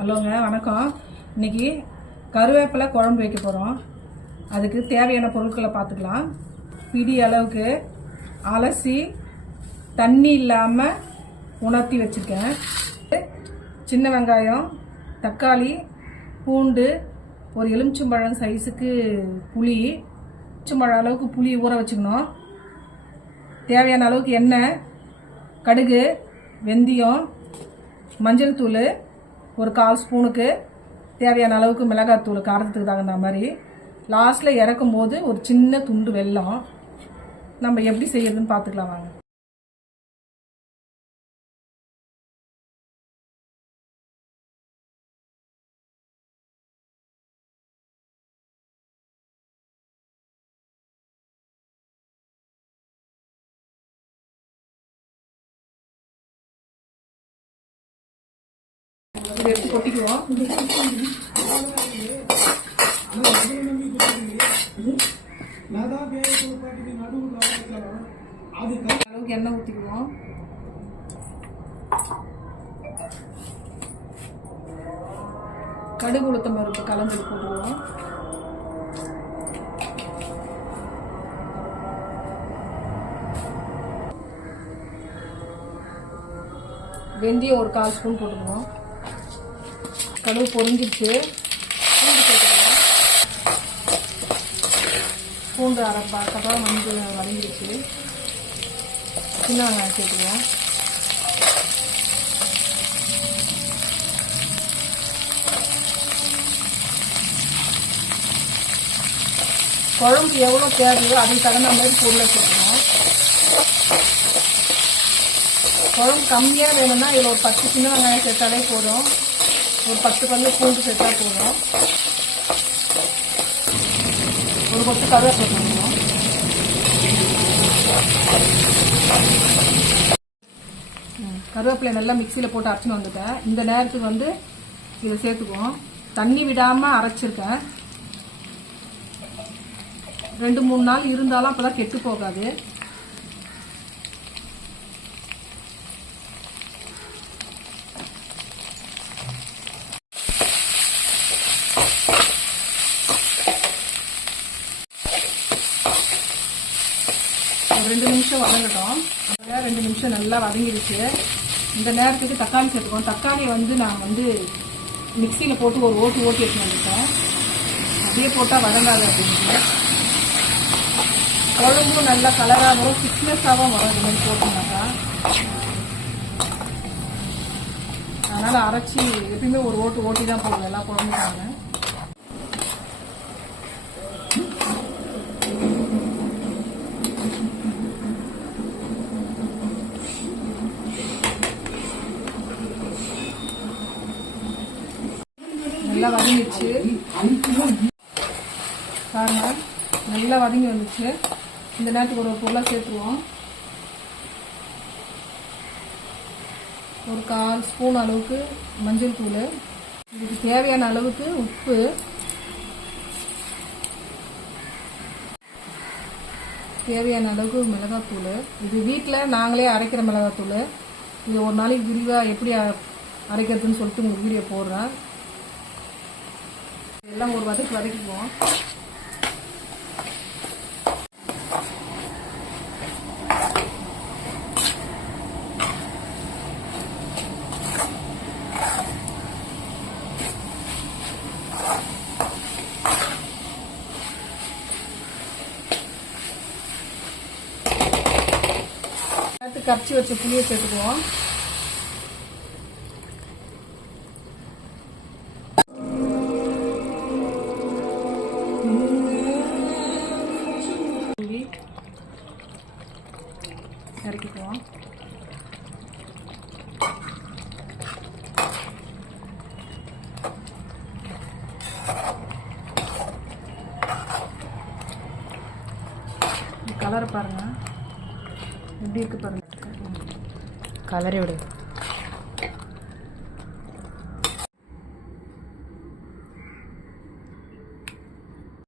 ஹலோங்க, வணக்கம். இன்னைக்கு கருவேப்பிலை குழம்பு வைக்க போகிறோம். அதுக்கு தேவையான பொருட்களை பார்த்துக்கலாம். பிடி அளவுக்கு அலசி தண்ணி இல்லாமல் உணர்த்தி வச்சுருக்கேன். சின்ன வெங்காயம், தக்காளி, பூண்டு, ஒரு எலுமிச்சம்பழம் சைஸுக்கு புளி, எலுமிச்சம்பழம் அளவுக்கு புளி ஊற வச்சுக்கணும். தேவையான அளவுக்கு எண்ணெய், கடுகு, வெந்தயம், மஞ்சள் தூள், ஒரு 1/4 ஸ்பூனுக்கு தேவையான அளவுக்கு மிளகாத்தூள், காரத்துக்கு தகுந்த மாதிரி. லாஸ்ட்டில் இறக்கும் போது ஒரு சின்ன துண்டு வெல்லம். நம்ம எப்படி செய்யறதுன்னு பார்த்துக்கலாம் வாங்க. இதை எடுத்து கொட்டிக்குவோம். அளவுக்கு எண்ணெய் ஊற்றிக்குவோம். கடுகு உளுத்தம் பருப்பு கலந்து போட்டுருவோம். வெந்தயம் ஒரு 1/4 ஸ்பூன் போட்டுக்குவோம். கடுகு பொரிஞ்சிருச்சு. பூண்டு சேர்த்துக்கலாம். பூண்டு அரைப்பாக்கதான் மஞ்சள் வதங்கிருச்சு. சின்ன வெங்காயம் சேர்த்துக்குவோம். குழம்பு எவ்வளோ தேவையோ அதுக்கு தகுந்த மாதிரி பொருளை சேர்த்துக்கணும். குழம்பு கம்மியாக வேணும்னா இதில் ஒரு 10 சின்ன வெங்காயம் சேர்த்தாலே போதும். ஒரு 10 பல்லு பூண்டு சேர்த்தா போதும். ஒரு கொத்து கருவேப்பிலை போடணும். கருவேப்பிலை நல்லா மிக்சியில் போட்டு அரைச்சின்னு வந்துட்டேன். இந்த நேரத்துக்கு இதை சேர்த்துக்குவோம். தண்ணி விடாமல் அரைச்சிருக்கேன். 2-3 நாள் இருந்தாலும் அப்போதான் கெட்டு போகாது. ஒரு 2 நிமிஷம் வதங்கட்டும். 2 நிமிஷம் நல்லா வதங்கிடுச்சு. இந்த நேரத்துக்கு தக்காளி சேர்த்துக்குவோம். தக்காளியை நான் மிக்சியில் போட்டு ஒரு ஓட்டி எடுத்து வந்துட்டேன். அப்படியே போட்டால் வதங்காது அப்படின்னு. குழம்பும் நல்லா கலராக வரும், திக்னஸாகவும் வரும். இது மாதிரி போட்டோம்னாக்கா அதனால் அரைச்சி எப்பயுமே ஒரு ஓட்டி தான் போடுவோம் எல்லா குழம்புக்காங்க. நல்லா வதங்கிடுச்சு பாருங்க. நல்லா வதங்கி வந்துச்சு. இந்த நேரத்துக்கு ஒரு பொருளாக சேர்த்துருவோம். ஒரு 1/4 ஸ்பூன் அளவுக்கு மஞ்சள் தூள், இதுக்கு தேவையான அளவுக்கு உப்பு, தேவையான அளவுக்கு மிளகாத்தூள். இது வீட்டில் நாங்களே அரைக்கிற மிளகாத்தூள். இது ஒரு நாளைக்கு விரிவாக எப்படி அரைக்கிறதுன்னு சொல்லிட்டு உங்களுக்கு வீடியோ போடுறேன். எல்லாம் ஒரு வதக்கிக்குவோம். கரைச்சி வச்ச புளியை சேர்த்துக்குவோம். இறக்கிக்குவோம். கலர் பாருங்க எப்படி இருக்கு பாருங்க. கலரை விடு.